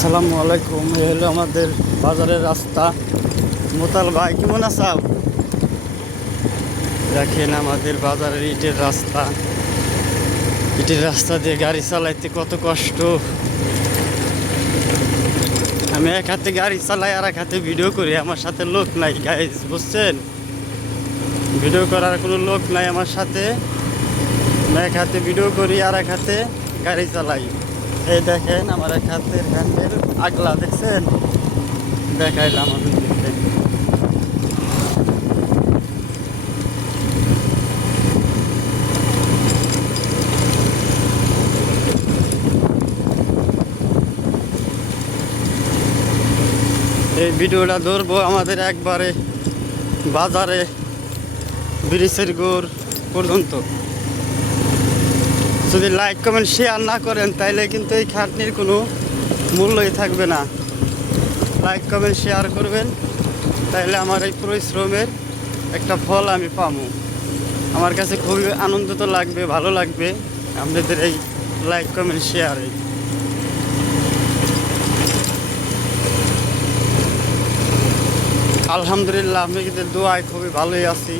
আসসালামু আলাইকুম। এই হলো আমাদের বাজারের রাস্তা। মোতাল ভাই কেমন আছো? দেখেন আমাদের বাজারের ইটের রাস্তা। ইটের রাস্তা দিয়ে গাড়ি চালাইতে কত কষ্ট। আমি এক হাতে গাড়ি চালাই আর এক হাতে ভিডিও করি। আমার সাথে লোক নাই গাইজ, বুঝছেন? ভিডিও করার কোনো লোক নাই আমার সাথে। আমি এক হাতে ভিডিও করি আর এক হাতে গাড়ি চালাই। এই দেখেন আমার এক হাতের হ্যান্ডেল আগলা, দেখছেন? দেখাইলাম আমি দেখতে। এই ভিডিওটা ধরবো আমাদের একবারে বাজারে ব্রিজের গোড় পর্যন্ত। যদি লাইক কমেন্ট শেয়ার না করেন তাইলে কিন্তু এই খাটনির কোনো মূল্যই থাকবে না। লাইক কমেন্ট শেয়ার করবেন, তাইলে আমার এই পরিশ্রমের একটা ফল আমি পাবো। আমার কাছে খুবই আনন্দিত লাগবে, ভালো লাগবে আপনাদের এই লাইক কমেন্ট শেয়ারে। আলহামদুলিল্লাহ আপনাদের দোয়ায় খুবই ভালোই আছি।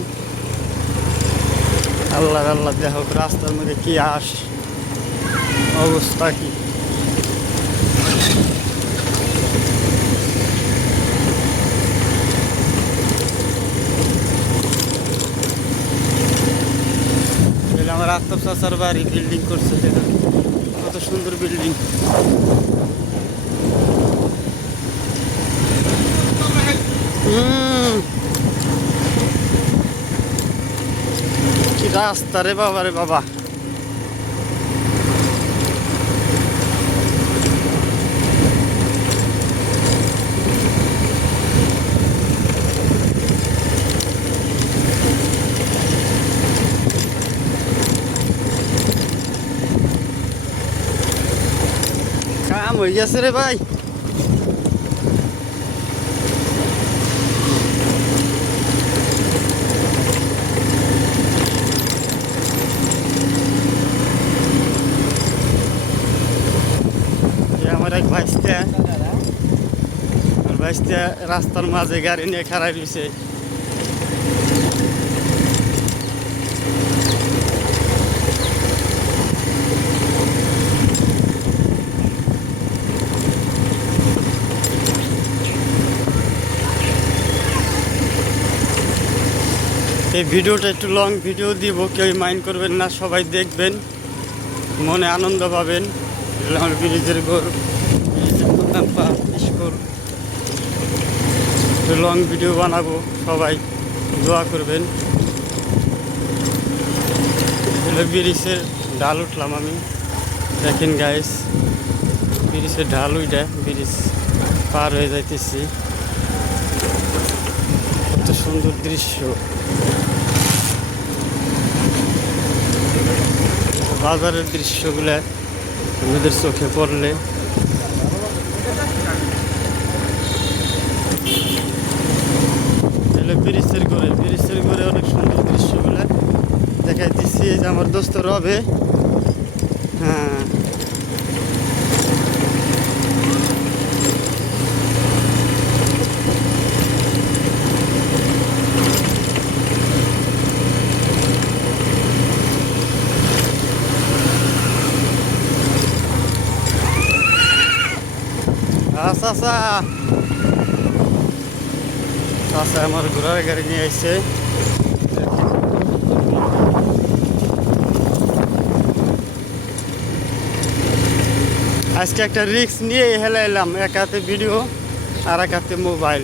আল্লাহ দেখ রাস্তার মধ্যে কি অবস্থা কি। আমার আফতাব চাচার বাড়ি বিল্ডিং করছে, দেখেন কত সুন্দর বিল্ডিং। কি রাস্তা রে বাবা, রে বাবা। কাম হয়ে গেছে রে ভাই। আমার এক ভাইস্তা রাস্তার মাঝে গাড়ি নিয়ে খারাপ হয়েছে। এই ভিডিওটা একটু লং ভিডিও দিব, কেউ মাইন্ড করবেন না, সবাই দেখবেন, মনে আনন্দ পাবেন। আমার ব্রিজের ঘর, ব্রিজের দোকান পাট স্কুল, লং ভিডিও বানাবো, সবাই দোয়া করবেন। ব্রিজের ঢাল উঠলাম আমি, দেখেন গাইস ব্রিজের ঢাল উইটা ব্রিজ পার হয়ে যাইতেছি। কত সুন্দর দৃশ্য। বাজারের দৃশ্যগুলো আমাদের চোখে পড়লে ব্রিজের ঘরে অনেক সুন্দর দৃশ্যগুলো দেখাইতেছি। এই যে আমার দোস্ত রবে, হ্যাঁ চাচা আমার ঘোড়ার গাড়ি নিয়ে আসছে। আজকে একটা রিস্ক নিয়ে হেলে এলাম, এক হাতে ভিডিও আর এক হাতে মোবাইল।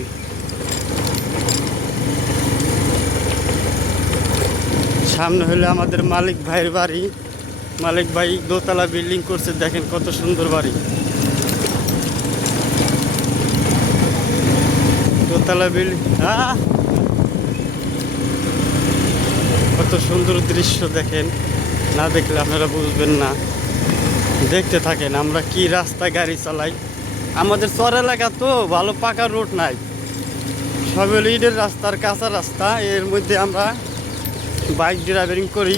সামনে হলো আমাদের মালিক ভাইয়ের বাড়ি। মালিক ভাই দোতলা বিল্ডিং করছে, দেখেন কত সুন্দর বাড়ি। দোতলা বিল্ডিং, হ্যাঁ কত সুন্দর দৃশ্য দেখেন। না দেখলে আপনারা বুঝবেন না, দেখতে থাকেন আমরা কি রাস্তা গাড়ি চালাই। আমাদের চর এলাকা তো ভালো পাকা রোড নাই, সব হলো ইটের রাস্তার কাঁচা রাস্তা। এর মধ্যে আমরা বাইক ড্রাইভিং করি।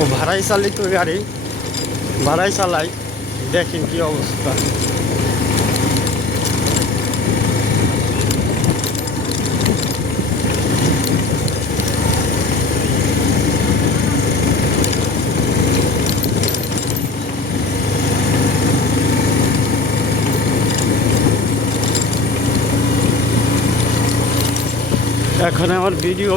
ও ভাড়াই চালিত গাড়ি, ভাড়াই চালাই। দেখেন কি অবস্থা। এখন আমার ভিডিও